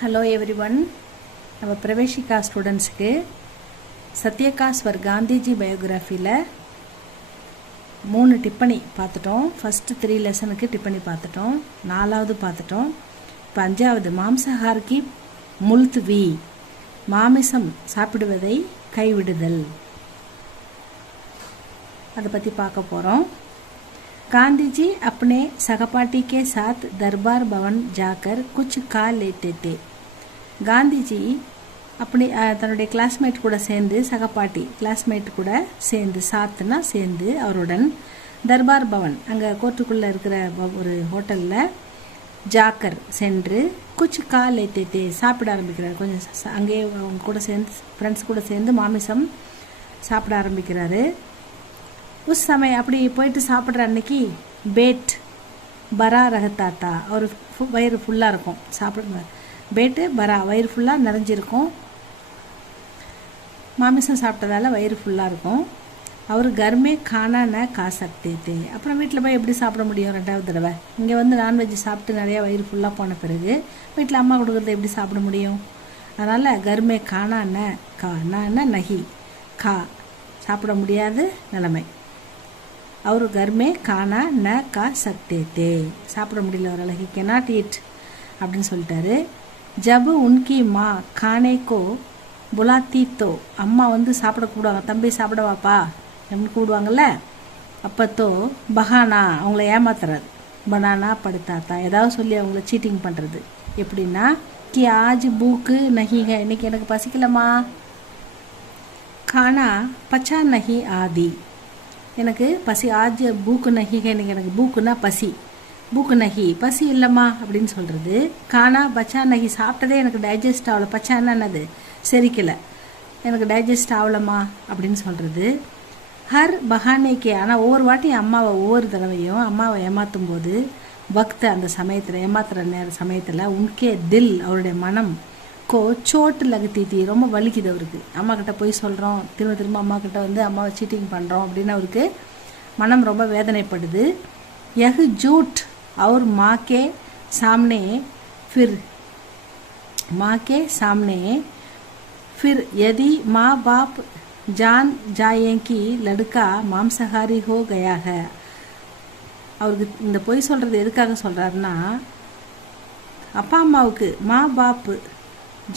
Hello every one. நம்ம பிரவேஷிகா ஸ்டூடெண்ட்ஸுக்கு சத்யகாஸ்வர் காந்திஜி பயோகிராஃபியில் 3 டிப்பணி பார்த்துட்டோம். ஃபஸ்ட்டு 3 லெசனுக்கு டிப்பணி பார்த்துட்டோம். 4வது பார்த்துட்டோம். இப்போ 5வது மாம்சஹார்கி முல்த்வி, மாமிசம் சாப்பிடுவதை கைவிடுதல், அதை பற்றி பார்க்க போகிறோம். गांधी जी अपने सहपाठी के साथ दरबार भवन जाकर कुछ खा लेते थे. गांधी जी अपने தன்னுடைய கிளாஸ்மேட் கூட சேர்ந்து, சகபாட்டி கிளாஸ்மேட் கூட சேர்ந்து, சாத்துனா சேர்ந்து, அவருடன் தர்பார் பவன், அங்கே கோர்ட்டுக்குள்ளே இருக்கிற ஒரு ஹோட்டலில் ஜாக்கர் சென்று குச் கா லேத்தே தே, சாப்பிட ஆரம்பிக்கிறார். கொஞ்சம் அங்கேயே அவங்க கூட சேர்ந்து, ஃப்ரெண்ட்ஸ் கூட சேர்ந்து மாமிசம் சாப்பிட ஆரம்பிக்கிறாரு. உஸ் சமயம் அப்படி போயிட்டு சாப்பிட்ற அன்னைக்கு பேட் பரா ரகத்தாத்தா, அவர் வயிறு ஃபுல்லாக இருக்கும். சாப்பிட பேட்டு பரா, வயிறு ஃபுல்லாக நிறைஞ்சிருக்கும். மாமிசம் சாப்பிட்டதால வயிறு ஃபுல்லாக இருக்கும். அவர் கர்மே கானா ந கா சக்தே தே, அப்புறம் வீட்டில் போய் எப்படி சாப்பிட முடியும் 2வது தடவை? இங்கே வந்து நான்வெஜ் சாப்பிட்டு நிறையா வயிறு ஃபுல்லாக போன பிறகு வீட்டில் அம்மா கொடுக்குறத எப்படி சாப்பிட முடியும்? அதனால் கர்மே கானா ந கா, ந நஹி, கா, சாப்பிட முடியாத நிலைமை. அவர் கர்மே கானா ந கா சக்தே தே, சாப்பிட முடியல ஒரு அழகி, கெனாட் ஈட் அப்படின்னு சொல்லிட்டாரு. ஜப் உன்கி மா கானேக்கோ புலாத்தி தோ, அம்மா வந்து சாப்பிட கூடுவாங்க, தம்பி சாப்பிட வாப்பா அப்படின்னு கூடுவாங்கள்ல, அப்பத்தோ பஹானா, அவங்கள ஏமாத்துறாரு. பனானா படுத்தாத்தா, ஏதாவது சொல்லி அவங்கள சீட்டிங் பண்ணுறது. எப்படின்னா, கி ஆஜ் பூக்கு நஹிங்க, இன்னைக்கு எனக்கு பசிக்கலம்மா, கானா பச்சா நஹி ஆதி, எனக்கு பசி, ஆஜ் பூக்கு நஹி, இன்னைக்கு எனக்கு பூக்குன்னா பசி, பூக்கு நஹி பசி இல்லைம்மா அப்படின்னு சொல்கிறது. கானா பச்சா நஹி, சாப்பிட்டதே எனக்கு டைஜஸ்ட் ஆகலை, பச்சான்னா என்னது, செரிக்கலை, எனக்கு டைஜஸ்ட் ஆகலம்மா அப்படின்னு சொல்கிறது. ஹர் பஹானேக்கே, ஆனால் ஒவ்வொரு வாட்டியும் அம்மாவை, ஒவ்வொரு தடவையும் அம்மாவை ஏமாற்றும் போது, பக்த அந்த சமயத்தில், ஏமாத்துற சமயத்தில், உன்கே தில், அவருடைய மனம், கோ சோட்டு லகுத்தி, ரொம்ப வலிக்குது அவருக்கு. அம்மா கிட்ட போய் சொல்கிறோம், திரும்ப திரும்ப அம்மா கிட்ட வந்து அம்மாவை சீட்டிங் பண்ணுறோம் அப்படின்னு அவருக்கு மனம் ரொம்ப வேதனைப்படுது. யஹ் ஜூட் और माँ के सामने फिर यदि माँ बाप जान जाए कि लड़का मांसाहारी हो गया है, அவருக்கு இந்த பொய் சொல்கிறது எதுக்காக சொல்கிறாருன்னா, அப்பா அம்மாவுக்கு மா பாப்பு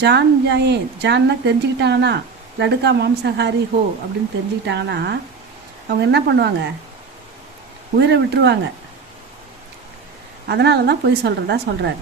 ஜான் ஜாயே, ஜான்னா தெரிஞ்சுக்கிட்டாங்கன்னா, லடுக்கா மாம்சஹாரி ஹோ அப்படின்னு தெரிஞ்சுக்கிட்டாங்கன்னா அவங்க என்ன பண்ணுவாங்க, உயிரை விட்டுருவாங்க. அதனால தான் பொய் சொல்கிறதா சொல்கிறாரு.